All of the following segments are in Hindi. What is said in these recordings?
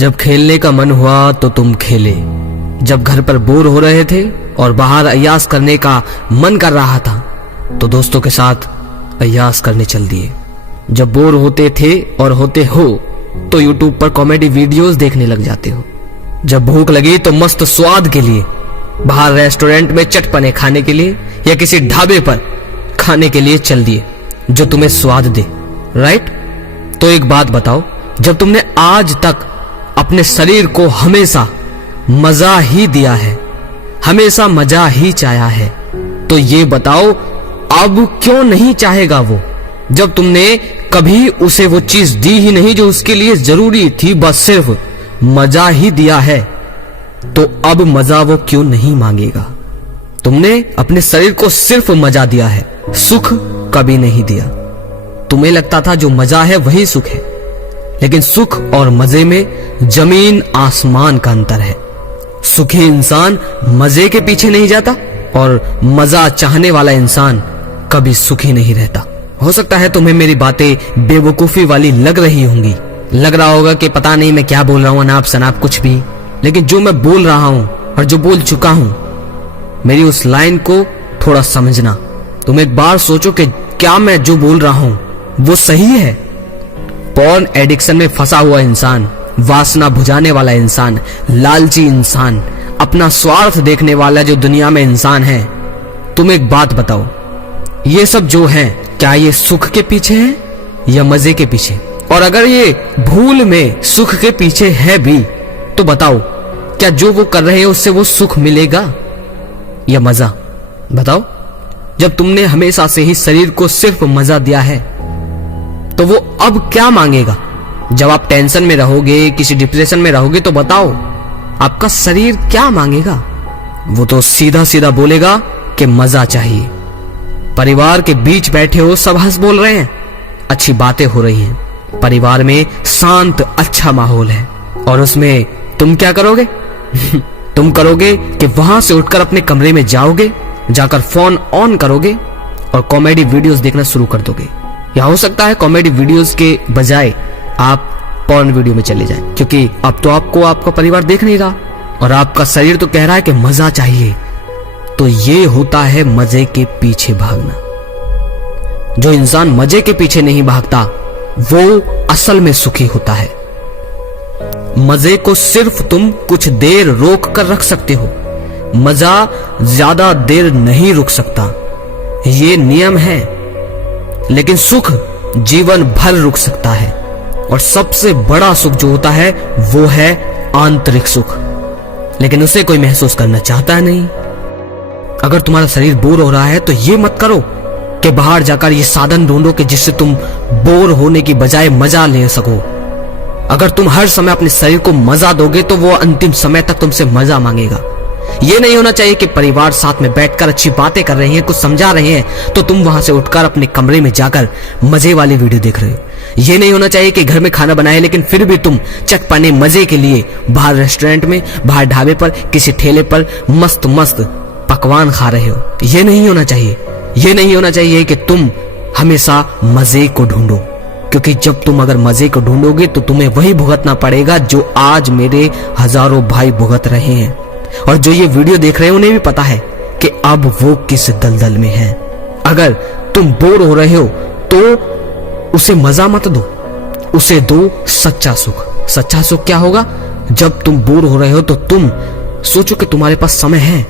जब खेलने का मन हुआ तो तुम खेले, जब घर पर बोर हो रहे थे और बाहर अय्यास करने का मन कर रहा था तो दोस्तों के साथ अय्यास करने चल दिए। जब बोर होते थे और होते हो तो यूट्यूब पर कॉमेडी वीडियोस देखने लग जाते हो। जब भूख लगी तो मस्त स्वाद के लिए बाहर रेस्टोरेंट में चटपने खाने के लिए या किसी ढाबे पर खाने के लिए चल दिए जो तुम्हें स्वाद दे, राइट? तो एक बात बताओ, जब तुमने आज तक अपने शरीर को हमेशा मजा ही दिया है, हमेशा मजा ही चाहा है, तो ये बताओ अब क्यों नहीं चाहेगा वो? जब तुमने कभी उसे वो चीज दी ही नहीं जो उसके लिए जरूरी थी, बस सिर्फ मजा ही दिया है, तो अब मजा वो क्यों नहीं मांगेगा? तुमने अपने शरीर को सिर्फ मजा दिया है, सुख कभी नहीं दिया। तुम्हें लगता था जो मजा है वही सुख है, लेकिन सुख और मजे में जमीन आसमान का अंतर है। सुखी इंसान मजे के पीछे नहीं जाता और मजा चाहने वाला इंसान कभी सुखी नहीं रहता। हो सकता है तुम्हें मेरी बातें बेवकूफी वाली लग रही होंगी, लग रहा होगा कि पता नहीं मैं क्या बोल रहा हूं, अनाप शनाप कुछ भी, लेकिन जो मैं बोल रहा हूं और जो बोल चुका हूं, मेरी उस लाइन को थोड़ा समझना। तुम एक बार सोचो कि क्या मैं जो बोल रहा हूं वो सही है? पॉर्न एडिक्शन में फंसा हुआ इंसान, वासना बुझाने वाला इंसान, लालची इंसान, अपना स्वार्थ देखने वाला जो दुनिया में इंसान है, तुम एक बात बताओ, ये सब जो है क्या ये सुख के पीछे है या मजे के पीछे? और अगर ये भूल में सुख के पीछे है भी तो बताओ, क्या जो वो कर रहे हैं उससे वो सुख मिलेगा या मजा? बताओ। जब तुमने हमेशा से ही शरीर को सिर्फ मजा दिया है तो वो अब क्या मांगेगा? जब आप टेंशन में रहोगे, किसी डिप्रेशन में रहोगे, तो बताओ आपका शरीर क्या मांगेगा? वो तो सीधा सीधा बोलेगा कि मजा चाहिए। परिवार के बीच बैठे हो, सब हंस बोल रहे हैं, अच्छी बातें हो रही हैं, परिवार में शांत अच्छा माहौल है, और उसमें तुम क्या करोगे? तुम करोगे कि वहां से उठकर अपने कमरे में जाओगे, जाकर फोन ऑन करोगे और कॉमेडी वीडियोस देखना शुरू कर दोगे। या हो सकता है कॉमेडी वीडियोस के बजाय आप पॉर्न वीडियो में चले जाएं, क्योंकि अब तो आपको आपका परिवार देख नहीं रहा और आपका शरीर तो कह रहा है कि मजा चाहिए। तो ये होता है मजे के पीछे भागना। जो इंसान मजे के पीछे नहीं भागता वो असल में सुखी होता है। मजे को सिर्फ तुम कुछ देर रोक कर रख सकते हो, मजा ज्यादा देर नहीं रुक सकता, ये नियम है। लेकिन सुख जीवन भर रुक सकता है, और सबसे बड़ा सुख जो होता है वो है आंतरिक सुख, लेकिन उसे कोई महसूस करना चाहता है नहीं। अगर तुम्हारा शरीर बोर हो रहा है तो ये मत करो कि बाहर जाकर ये साधन ढूंढो कि जिससे तुम बोर होने की बजाय मजा ले सको। अगर तुम हर समय अपने शरीर को मजा दोगे तो वो अंतिम समय तक तुमसे मजा मांगेगा। ये नहीं होना चाहिए कि परिवार साथ में बैठकर अच्छी बातें कर रहे हैं, कुछ समझा रहे हैं, तो तुम वहां से उठकर अपने कमरे में जाकर मजे वाली वीडियो देख रहे हो। ये नहीं होना चाहिए कि घर में खाना बनाए लेकिन फिर भी तुम चटपने मजे के लिए बाहर रेस्टोरेंट में, बाहर ढाबे पर, किसी ठेले पर मस्त मस्त पकवान खा रहे हो। ये नहीं होना चाहिए। ये नहीं होना चाहिए कि तुम हमेशा मजे को ढूंढो, क्योंकि जब तुम अगर मजे को ढूंढोगे तो तुम्हें वही भुगतना पड़ेगा जो आज मेरे हजारों भाई भुगत रहे हैं। और जो ये वीडियो देख रहे हैं उन्हें भी पता है कि अब वो किस दलदल में है। अगर तुम बोर हो रहे हो तो उसे मजा मत दो, उसे दो सच्चा सुख। सच्चा सुख क्या होगा? जब तुम बोर हो रहे हो तो तुम सोचो कि तुम्हारे पास समय है,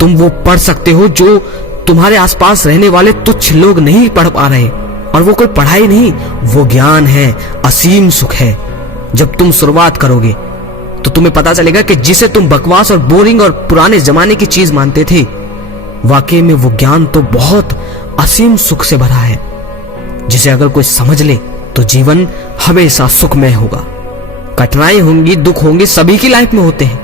तुम वो पढ़ सकते हो जो तुम्हारे आसपास रहने वाले तुच्छ लोग नहीं पढ़ पा रहे, और वो कोई पढ़ाई नहीं, वो ज्ञान है, असीम सुख है। जब तुम शुरुआत करोगे तो तुम्हें पता चलेगा कि जिसे तुम बकवास और बोरिंग और पुराने जमाने की चीज मानते थे, वाकई में वो ज्ञान तो बहुत असीम सुख से भरा है, जिसे अगर कोई समझ ले तो जीवन हमेशा सुखमय होगा। कठिनाई होंगी, दुख होंगे, सभी की लाइफ में होते हैं,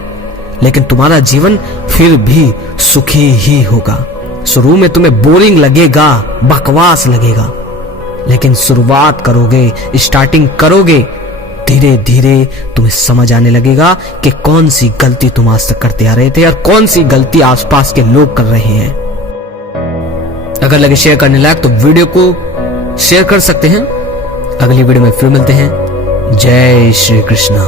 लेकिन तुम्हारा जीवन फिर भी सुखी ही होगा। शुरू में तुम्हें बोरिंग लगेगा, बकवास लगेगा, लेकिन शुरुआत करोगे, स्टार्टिंग करोगे, धीरे धीरे तुम्हें समझ आने लगेगा कि कौन सी गलती तुम आज तक करते आ रहे थे और कौन सी गलती आसपास के लोग कर रहे हैं। अगर लगे शेयर करने लायक तो वीडियो को शेयर कर सकते हैं। अगली वीडियो में फिर मिलते हैं। जय श्री कृष्णा।